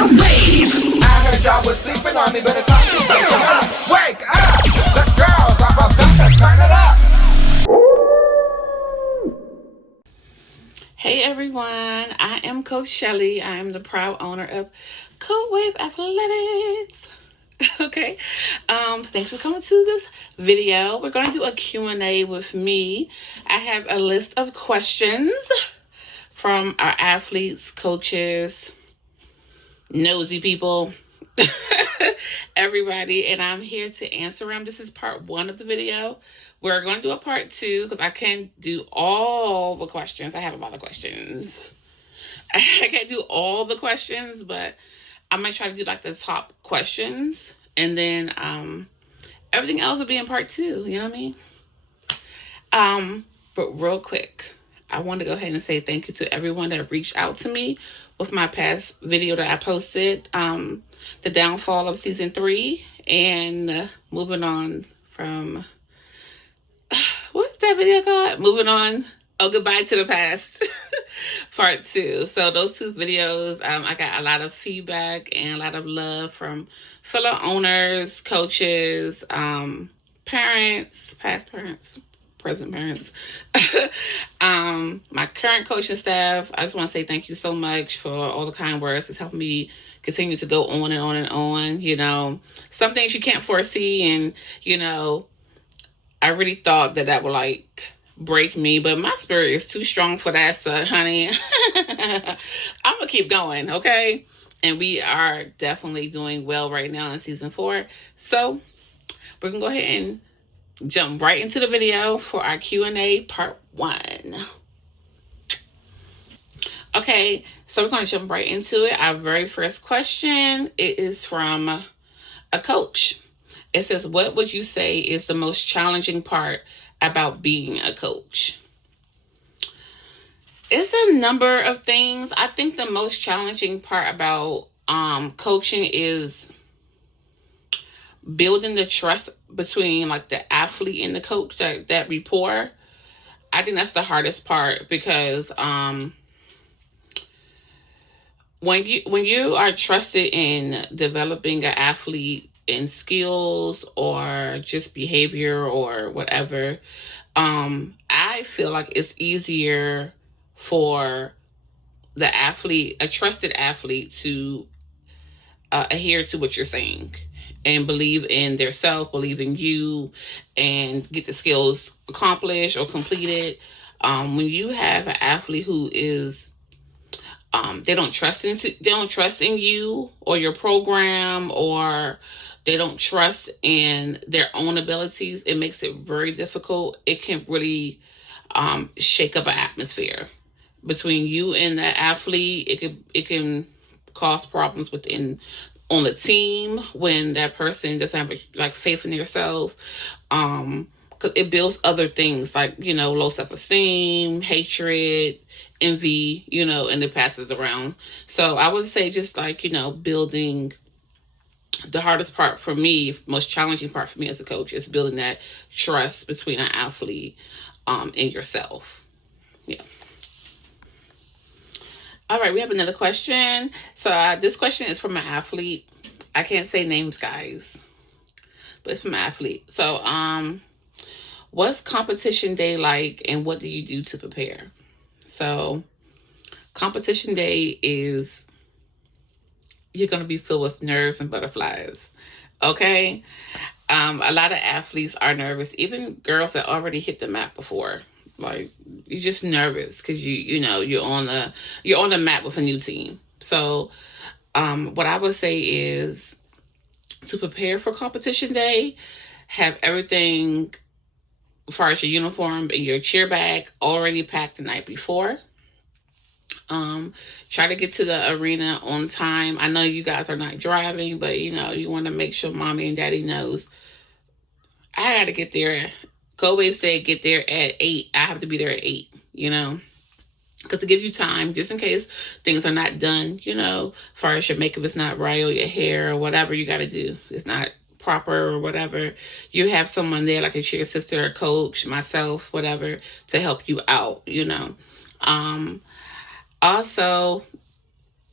the wave. I heard y'all was sleeping on me, but it's time to wake up. Wake up! The girls are about to turn it up. Hey everyone, I am Coach Shelly. I am the proud owner of Cold Wave Athletics. Okay, thanks for coming to this video. We're going to do a Q&A with me. I have a list of questions from our athletes, coaches, nosy people, everybody, and I'm here to answer them. This is part 1 of the video. We're going to do a part 2 because I can't do all the questions. I have a lot of questions. I can't do all the questions, but I'm going to try to do like the top questions, and then everything else will be in part 2, you know what I mean? But real quick, I want to go ahead and say thank you to everyone that reached out to me with my past video that I posted, the downfall of season 3, and moving on from, what's that video called? Moving on. Oh, goodbye to the past, part 2. So those 2 videos, I got a lot of feedback and a lot of love from fellow owners, coaches, parents, past parents, present parents, my current coaching staff. I just want to say thank you so much for all the kind words. It's helped me continue to go on and on and on. You know, some things you can't foresee, and you know, I really thought that would like break me, but my spirit is too strong for that, so honey, I'm gonna keep going, okay? And we are definitely doing well right now in season 4. So we're gonna go ahead and jump right into the video for our Q&A part 1. Okay, so we're gonna jump right into it. Our very first question, it is from a coach. It says, what would you say is the most challenging part about being a coach? It's a number of things. I think the most challenging part about coaching is building the trust between like the athlete and the coach, that rapport. I think that's the hardest part, because when you are trusted in developing an athlete in skills or just behavior or whatever, I feel like it's easier for the athlete, a trusted athlete, to adhere to what you're saying and believe in their self, believe in you, and get the skills accomplished or completed. When you have an athlete who is they don't trust in you or your program, or they don't trust in their own abilities, it makes it very difficult. It can really shake up an atmosphere between you and the athlete. It can cause problems on the team when that person doesn't have like faith in yourself. Because it builds other things like, you know, low self-esteem, hatred, envy, you know, and it passes around. So I would say just like, you know, building, the hardest part for me, most challenging part for me as a coach, is building that trust between an athlete and yourself. Yeah. All right, we have another question. So this question is from an athlete. I can't say names, guys, but it's from an athlete. So what's competition day like, and what do you do to prepare? So competition day is, you're going to be filled with nerves and butterflies. Okay. A lot of athletes are nervous, even girls that already hit the mat before. Like, you're just nervous because you know you're on the mat with a new team. So what I would say is, to prepare for competition day, have everything as far as your uniform and your cheer bag already packed the night before. Try to get to the arena on time. I know you guys are not driving, but you know, you want to make sure mommy and daddy knows, I got to get there. Cold Wave said get there at 8. I have to be there at 8, you know, because to give you time, just in case things are not done, you know, as far as your makeup is not right, or your hair or whatever you got to do, it's not proper or whatever, you have someone there, like a cheer sister, a coach, myself, whatever, to help you out, you know. Also,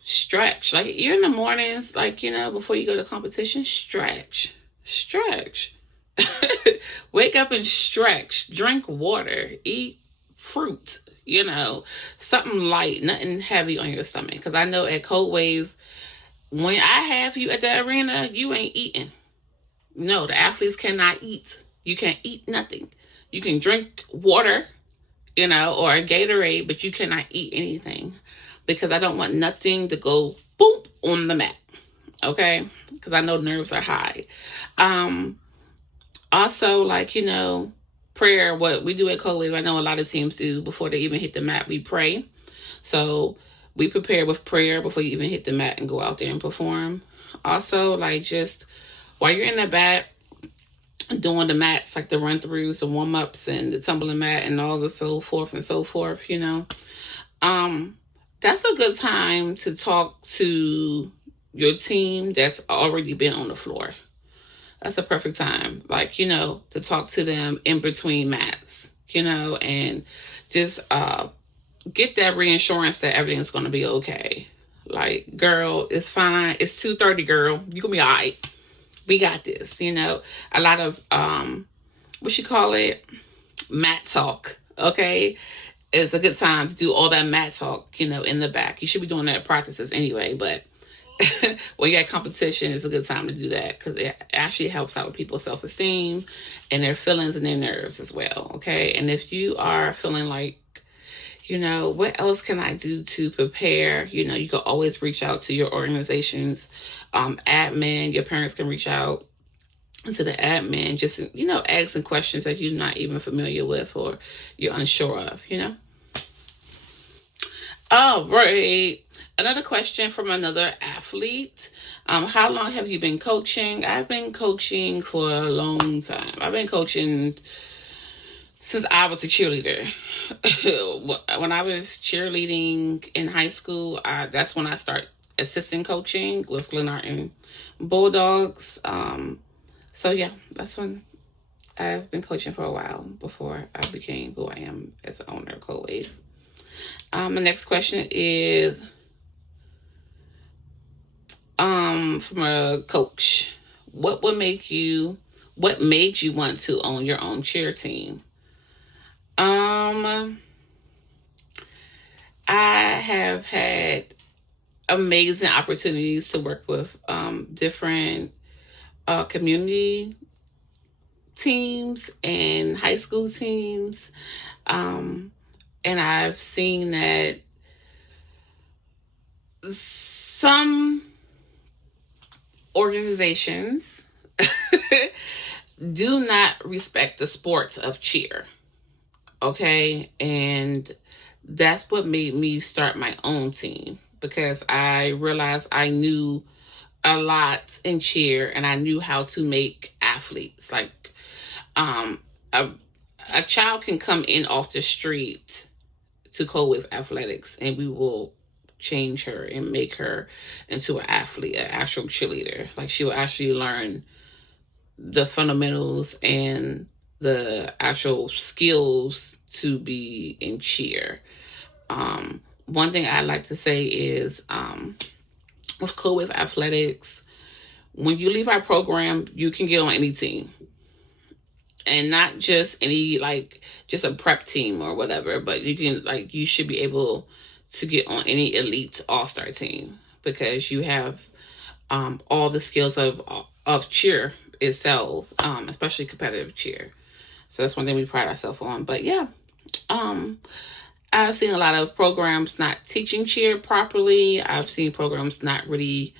stretch. Like, you're in the mornings, like, before you go to competition, stretch. Wake up and stretch. Drink water. Eat fruit. Something light, nothing heavy on your stomach. Because I know at Cold Wave, when I have you at the arena, you ain't eating. No, the athletes cannot eat. You can't eat nothing. You can drink water, or a Gatorade, but you cannot eat anything, because I don't want nothing to go boom on the mat. Okay? Because I know nerves are high. Also, like, prayer, what we do at Cold Wave, I know a lot of teams do before they even hit the mat, we pray. So we prepare with prayer before you even hit the mat and go out there and perform. Also, like, just while you're in the mat, doing the mats, like the run-throughs, the warm-ups, and the tumbling mat, and all the so forth and so forth, that's a good time to talk to your team that's already been on the floor. That's a perfect time, like, to talk to them in between mats, and just get that reassurance that everything's going to be okay. Like, girl, it's fine. It's 2:30, girl. You gonna be all right. We got this, A lot of, what you call it? Mat talk, okay? It's a good time to do all that mat talk, in the back. You should be doing that at practices anyway, but when you're at competition, it's a good time to do that, because it actually helps out with people's self-esteem and their feelings and their nerves as well, okay? And if you are feeling like, what else can I do to prepare? You can always reach out to your organization's admin. Your parents can reach out to the admin, just, asking questions that you're not even familiar with or you're unsure of, All right. Another question from another athlete. How long have you been coaching? I've been coaching for a long time. I've been coaching since I was a cheerleader. When I was cheerleading in high school, that's when I started assistant coaching with Glenarton Bulldogs. So yeah, that's when I've been coaching for a while before I became who I am as the owner of Cold Wave. My next question is from a coach. What made you want to own your own cheer team? I have had amazing opportunities to work with different community teams and high school teams. And I've seen that some organizations do not respect the sports of cheer. Okay, and that's what made me start my own team, because I realized I knew a lot in cheer and I knew how to make athletes. Like, a child can come in off the street to Cold Wave Athletics and we will change her and make her into an athlete, an actual cheerleader. Like, she will actually learn the fundamentals and the actual skills to be in cheer. One thing I like to say is, with Cold Wave Athletics, when you leave our program, you can get on any team. And not just any, like, just a prep team or whatever, but you should be able to get on any elite all-star team, because you have all the skills of cheer itself, especially competitive cheer. So that's one thing we pride ourselves on. But yeah, I've seen a lot of programs not teaching cheer properly. I've seen programs not really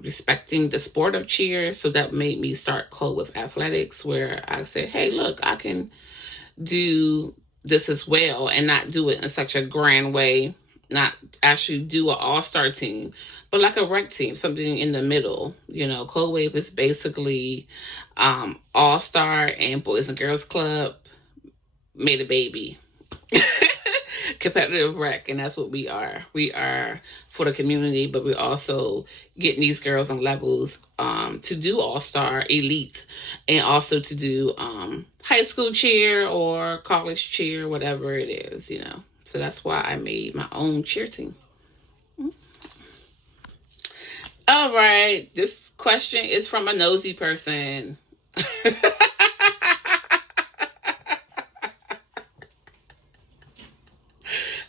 respecting the sport of cheer. So that made me start Cold Wave Athletics, where I said, hey, look, I can do this as well and not do it in such a grand way. Not actually do an all-star team, but like a rec team, something in the middle. Cold Wave is basically all-star and Boys and Girls Club made a baby. Competitive rec, and that's what we are. We are for the community, but we're also getting these girls on levels to do all-star elite, and also to do high school cheer or college cheer, whatever it is, So that's why I made my own cheer team. All right. This question is from a nosy person.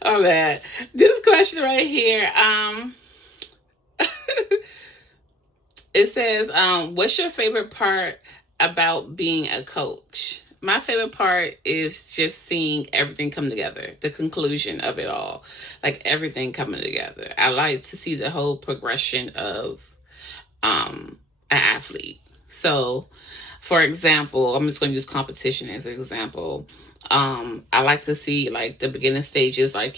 Oh man. This question right here. It says, what's your favorite part about being a coach? My favorite part is just seeing everything come together, the conclusion of it all, like everything coming together. I like to see the whole progression of an athlete. So, for example, I'm just going to use competition as an example. I like to see like the beginning stages, like,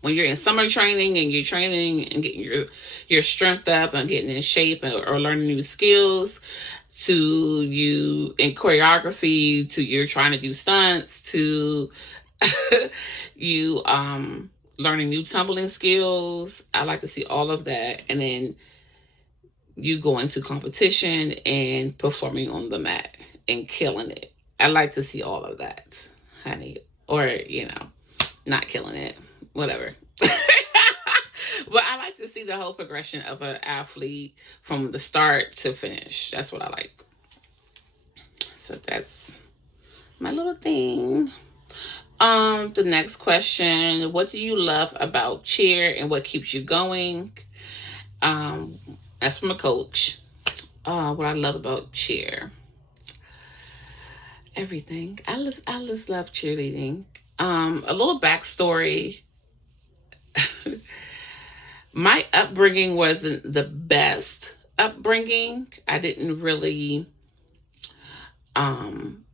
when you're in summer training and you're training and getting your strength up and getting in shape or learning new skills, to you in choreography, to you're trying to do stunts, to you learning new tumbling skills. I like to see all of that, and then you go into competition and performing on the mat and killing it. I like to see all of that, honey, or not killing it, whatever. But I like to see the whole progression of an athlete from the start to finish. That's what I like. So that's my little thing. The next question, what do you love about cheer and what keeps you going? That's from a coach. What I love about cheer. Everything. I just love cheerleading. A little backstory. My upbringing wasn't the best upbringing. I didn't really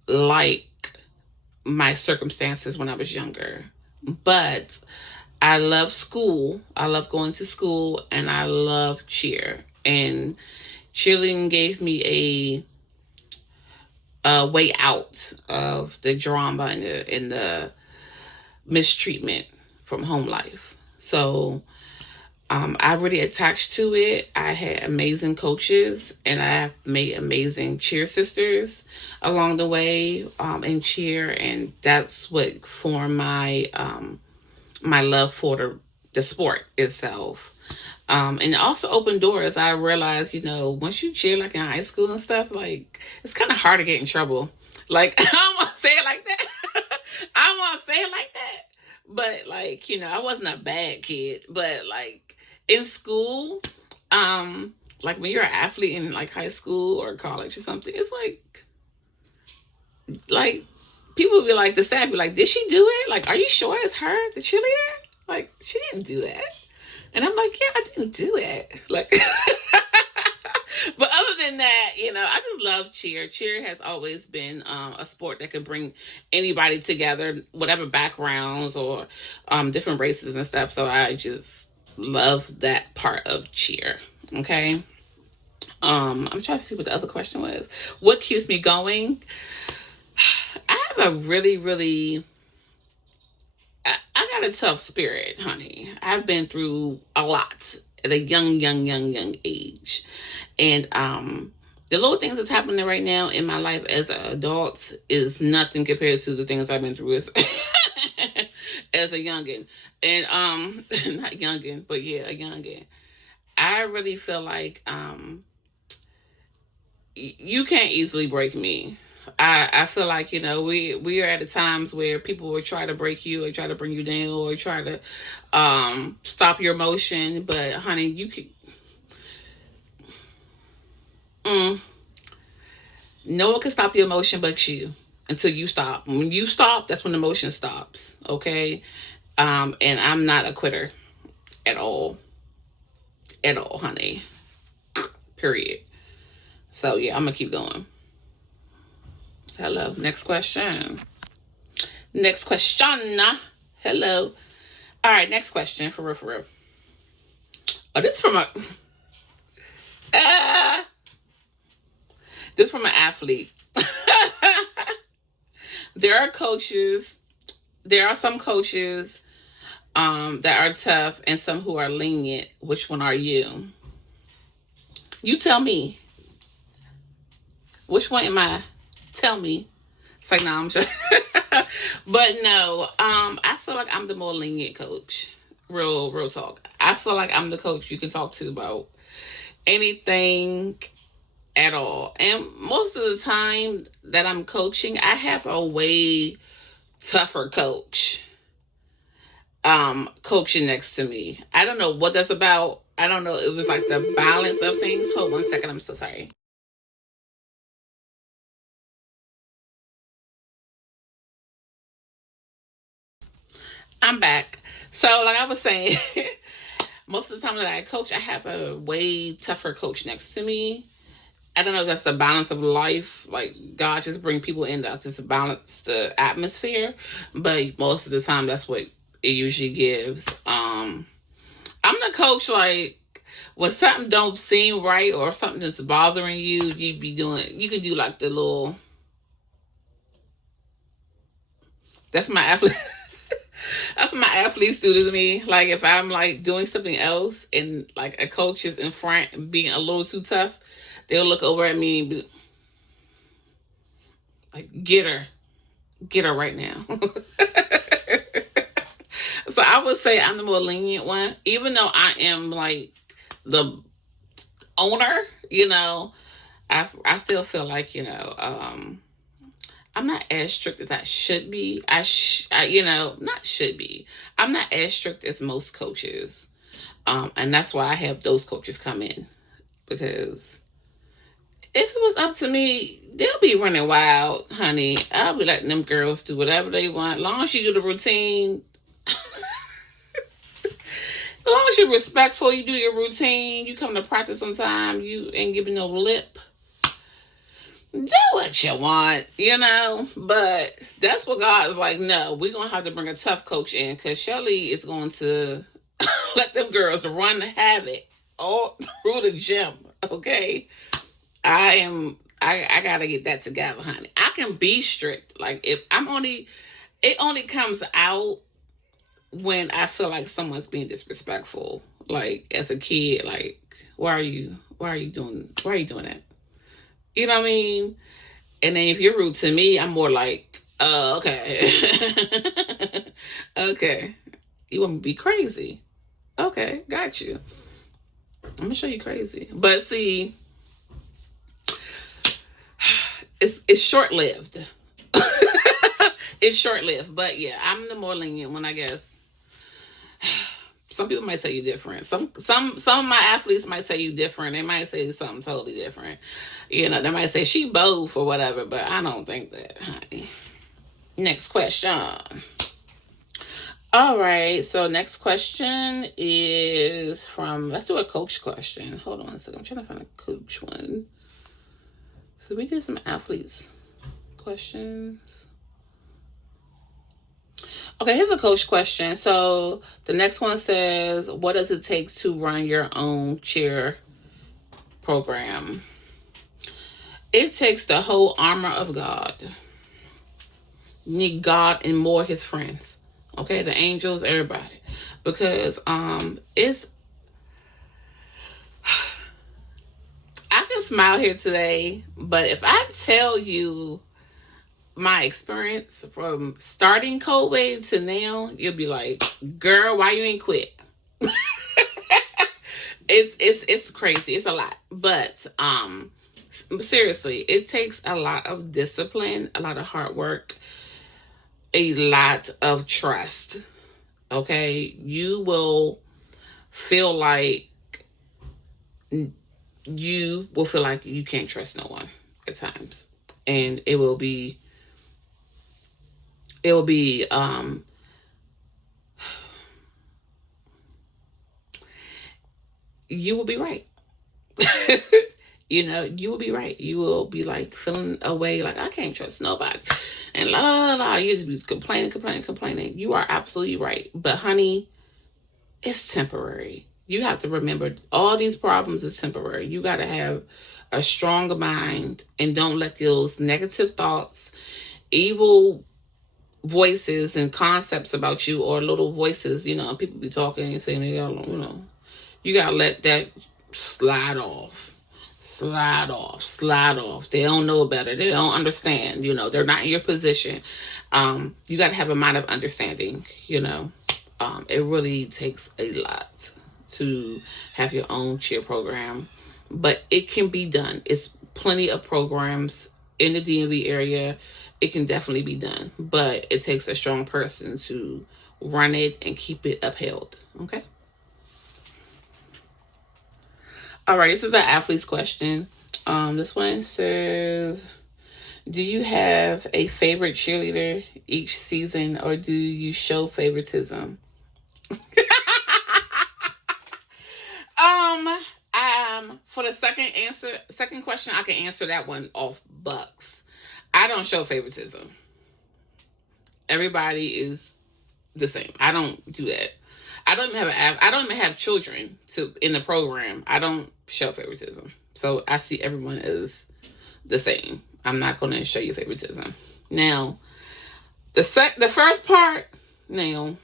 like my circumstances when I was younger. But I love school. I love going to school, and I love cheer. And cheerleading gave me a way out of the drama and the mistreatment from home life. So I really attached to it. I had amazing coaches, and I have made amazing cheer sisters along the way in cheer, and that's what formed my my love for the sport itself. And it also opened doors. I realized, once you cheer like in high school and stuff, like it's kind of hard to get in trouble. Like I don't want to say it like that. I don't want to say it like that. But like, I wasn't a bad kid. But like in school, like when you're an athlete in like high school or college or something, it's like people be like, the staff be like, did she do it? Like, are you sure it's her, the cheerleader? Like, she didn't do that. And I'm like, yeah, I didn't do it. Like, but other than that, I just love cheer. Cheer has always been a sport that could bring anybody together, whatever backgrounds or different races and stuff. So I just love that part of cheer. Okay. I'm trying to see what the other question was. What keeps me going? I have a really, really, I got a tough spirit, honey. I've been through a lot at a young age. And the little things that's happening right now in my life as an adult is nothing compared to the things I've been through as, as a youngin'. And not youngin', but yeah, a youngin'. I really feel like you can't easily break me. I feel like, we are at a times where people will try to break you or try to bring you down or try to stop your motion. But honey, you can no one can stop your emotion but you until you stop. When you stop, that's when the motion stops. Okay. And I'm not a quitter at all, honey, period. So yeah, I'm gonna keep going. Hello. Next question. Hello. All right. Next question. For real. Oh, this from this from an athlete. There are some coaches that are tough and some who are lenient. Which one are you? You tell me. Which one am I? Tell me. It's like, no, I'm just. But no, I feel like I'm the more lenient coach. Real talk. I feel like I'm the coach you can talk to about anything at all. And most of the time that I'm coaching, I have a way tougher coach coaching next to me. I don't know what that's about. I don't know. It was like the balance of things. Hold 1 second. I'm so sorry. I'm back. So, like I was saying, most of the time that I coach, I have a way tougher coach next to me. I don't know if that's the balance of life. Like God just bring people in to just balance the atmosphere. But most of the time, that's what it usually gives. I'm the coach. Like when something don't seem right or something that's bothering you, you be doing. You can do like the little. That's my athlete. That's my athlete student to me. Like if I'm like doing something else and like a coach is in front and being a little too tough, they'll look over at me and be like, get her right now. So I would say I'm the more lenient one, even though I am like the owner, I still feel like, I'm not as strict as I should be. Not should be. I'm not as strict as most coaches. And that's why I have those coaches come in. Because if it was up to me, they'll be running wild, honey. I'll be letting them girls do whatever they want. As long as you do the routine, as long as you're respectful, you do your routine, you come to practice on time, you ain't giving no lip. Do what you want, but that's what God is like. No, we're gonna have to bring a tough coach in because Shelly is going to let them girls run havoc all through the gym. Okay, I gotta get that together, honey. I can be strict. Like if it only comes out when I feel like someone's being disrespectful. Like as a kid, like why are you doing that? You know what I mean? And then if you're rude to me, I'm more like, oh, okay. Okay. You want me to be crazy? Okay, got you. I'm going to show you crazy. But see, it's short-lived. It's short-lived. But yeah, I'm the more lenient one, I guess. Some people might say you different. Some of my athletes might say you different. They might say something totally different. They might say she both or whatever, but I don't think that, honey. Next question. All right, so next question is from, let's do a coach question. Hold on a second. I'm trying to find a coach one. So we did some athletes questions. Okay, here's a coach question. So the next one says, what does it take to run your own cheer program? It takes the whole armor of God. You need God and more his friends. Okay, the angels, everybody. Because I can smile here today, but if I tell you my experience from starting Cold Wave to now, you'll be like, girl, why you ain't quit? It's crazy. It's a lot. But seriously, it takes a lot of discipline, a lot of hard work, a lot of trust. Okay? You will feel like you can't trust no one at times. And it will be you will be right. You will be right. You will be like feeling away like I can't trust nobody. And la la la, you just be complaining. You are absolutely right. But honey, it's temporary. You have to remember all these problems is temporary. You got to have a stronger mind and don't let those negative thoughts, evil voices and concepts about you, or little voices, people be talking and saying, you gotta let that slide off. They don't know better. They don't understand. They're not in your position. You gotta have a mind of understanding. It really takes a lot to have your own cheer program, but it can be done. It's plenty of programs in the DMV area. It can definitely be done, but it takes a strong person to run it and keep it upheld. Okay. All right. This is an athlete's question. This one says, do you have a favorite cheerleader each season, or do you show favoritism? For the second question, I can answer that one off bucks. I don't show favoritism. Everybody is the same. I don't do that. I don't even have children in the program. I don't show favoritism. So I see everyone as the same. I'm not going to show you favoritism. Now, the first part, now,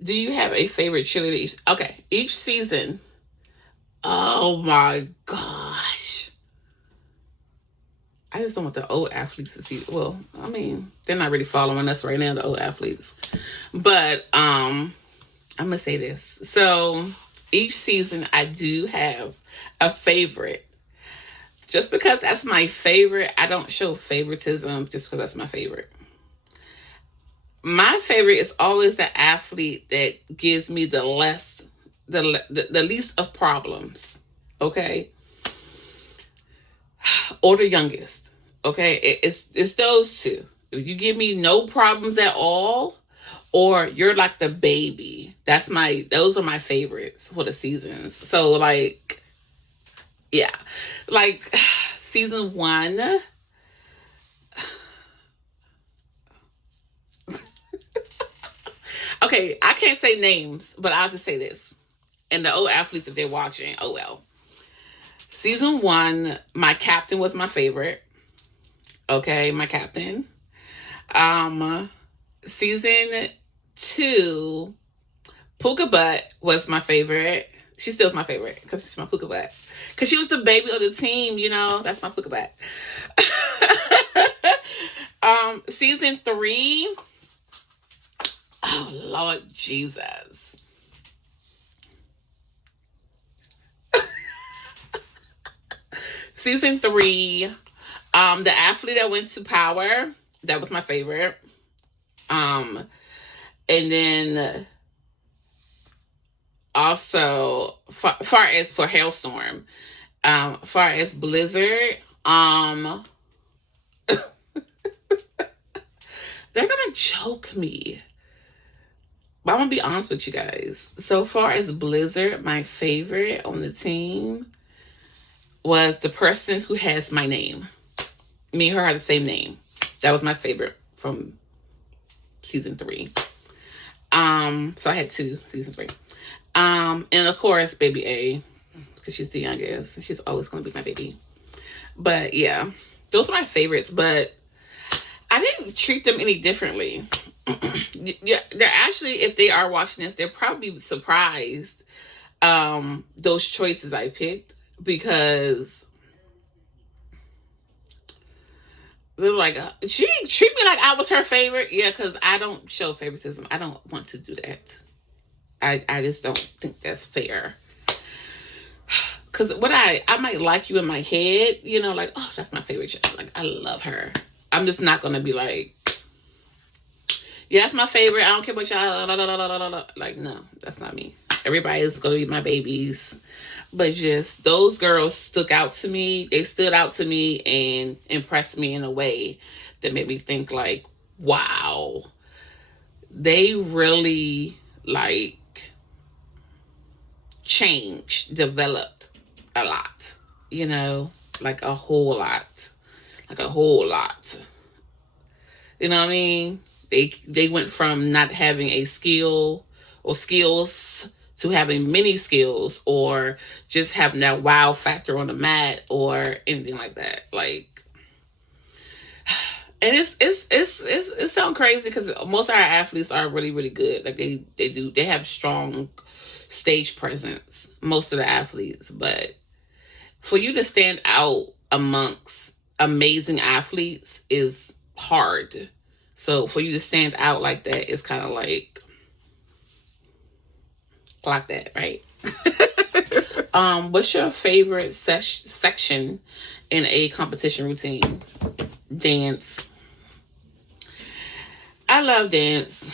do you have a favorite cheerleader? Okay, each season. Oh my gosh. I just don't want the old athletes to see. Well, I mean, they're not really following us right now, the old athletes. But I'm going to say this. So each season I do have a favorite. Just because that's my favorite, I don't show favoritism just because that's my favorite. My favorite is always the athlete that gives me the least of problems, okay? Or the youngest, okay? It's those two. If you give me no problems at all, or you're like the baby, those are my favorites for the seasons. So like, yeah, like season 1. Okay, I can't say names, but I'll just say this. And the old athletes, if they're watching, oh well. Season 1, my captain was my favorite. Okay, my captain. Season 2, Puka Butt was my favorite. She still is my favorite because she's my Puka Butt. Because she was the baby of the team, that's my Puka Butt. Season 3, oh Lord Jesus. Season 3, the athlete that went to Power, that was my favorite. And then also far as for Hailstorm, far as Blizzard, they're gonna choke me. But I'm gonna be honest with you guys. So far as Blizzard, my favorite on the team was the person who has my name. Me and her had the same name. That was my favorite from season 3. So I had 2, season 3. And of course, baby A, because she's the youngest. She's always gonna be my baby. But yeah, those are my favorites. But I didn't treat them any differently. Yeah, they're actually, if they are watching this, they're probably surprised those choices I picked, because they're like, she treat me like I was her favorite. Yeah, because I don't show favoritism. I don't want to do that. I just don't think that's fair. Because what I might like you in my head, like, oh, that's my favorite child. Like, I love her. I'm just not going to be like, yeah, that's my favorite. I don't care about y'all. Like, no, that's not me. Everybody is going to be my babies. But just those girls stuck out to me. They stood out to me and impressed me in a way that made me think like, wow, they really like changed, developed a lot, like a whole lot, You know what I mean? They went from not having a skill or skills to having many skills, or just having that wow factor on the mat or anything like that. Like, and it sounds crazy because most of our athletes are really, really good. Like they have strong stage presence, most of the athletes. But for you to stand out amongst amazing athletes is hard. So for you to stand out like that, it's kind of like clock that, right? What's your favorite section in a competition routine? Dance. I love dance.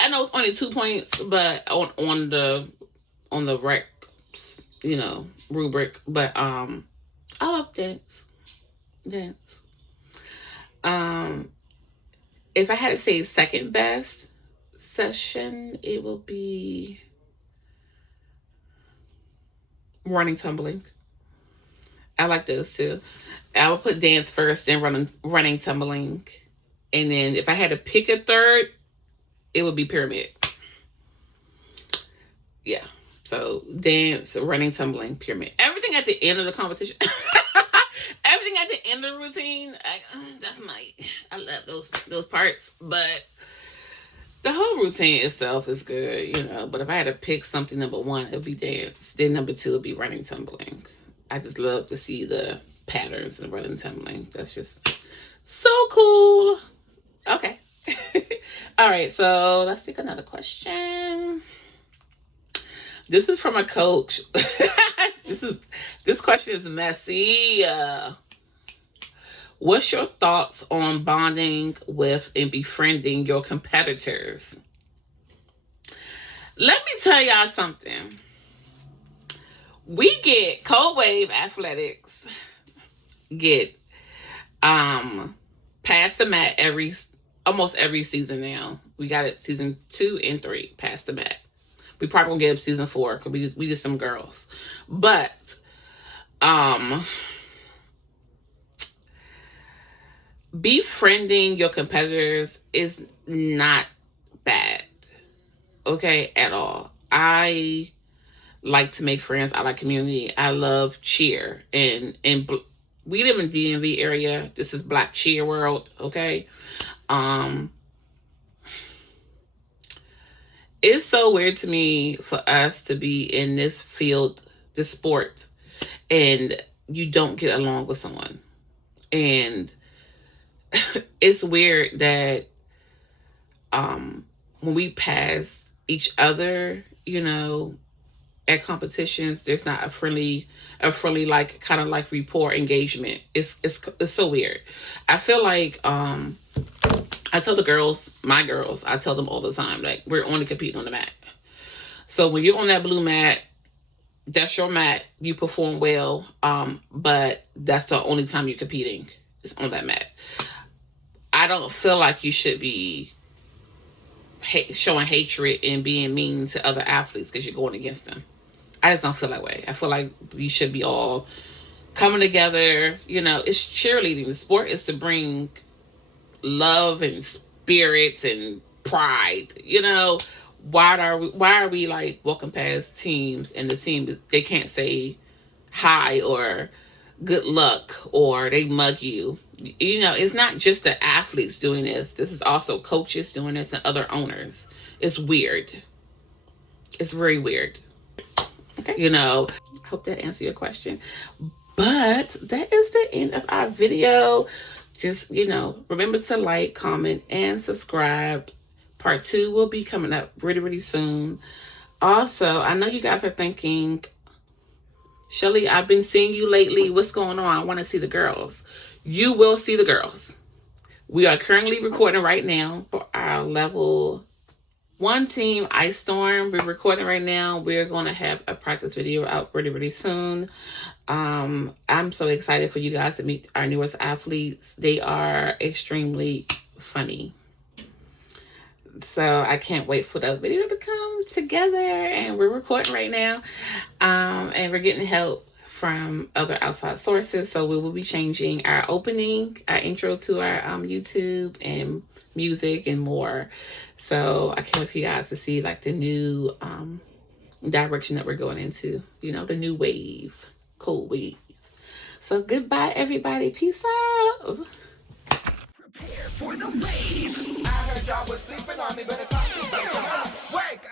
I know it's only 2 points, but on the rec, rubric. But I love dance. Dance. If I had to say second best session, it will be running, tumbling. I like those too. I would put dance first, then running, tumbling, and then if I had to pick a third, it would be pyramid. Yeah. So dance, running, tumbling, pyramid. Everything at the end of the competition. Everything at the end of the routine. I love those parts. But the whole routine itself is good, But if I had to pick something, number one, it would be dance. Then number two would be running, tumbling. I just love to see the patterns in running, tumbling. That's just so cool. Okay. All right, so let's take another question. This is from a coach. This question is messy. What's your thoughts on bonding with and befriending your competitors? Let me tell y'all something. We get Cold Wave Athletics get past the mat almost every season now. We got it season 2 and 3 past the mat. We probably gonna get up season 4 because we just some girls. But befriending your competitors is not bad, okay, at all. I like to make friends. I like community. I love cheer, and we live in DMV area. This is Black cheer world, okay. It's so weird to me for us to be in this field, this sport, and you don't get along with someone. And it's weird that when we pass each other, at competitions, there's not a friendly like kind of like rapport engagement. It's so weird. I feel like I tell the girls, my girls, I tell them all the time, like, we're only competing on the mat. So when you're on that blue mat, that's your mat. You perform well, but that's the only time you're competing is on that mat. I don't feel like you should be showing hatred and being mean to other athletes because you're going against them. I just don't feel that way. I feel like we should be all coming together. It's cheerleading. The sport is to bring love and spirits and pride. Why are we like walking past teams and the team, they can't say hi or good luck or they mug you? It's not just the athletes doing this. This is also coaches doing this and other owners. It's weird. It's very weird. Okay. I hope that answered your question. But that is the end of our video. Just, remember to like, comment, and subscribe. Part 2 will be coming up really, really soon. Also, I know you guys are thinking, Shelly, I've been seeing you lately. What's going on? I want to see the girls. You will see the girls. We are currently recording right now for our level 1 team, Ice Storm. We're recording right now. We're going to have a practice video out really, really soon. I'm so excited for you guys to meet our newest athletes. They are extremely funny. So I can't wait for the video to come together. And we're recording right now. And we're getting help from other outside sources. So we will be changing our opening, our intro to our YouTube and music and more. So I can't wait for you guys to see like the new direction that we're going into. The new wave, cold wave. So goodbye, everybody. Peace out. Prepare for the wave. I heard y'all was sleeping on me, but it's time to wake up. Wake up.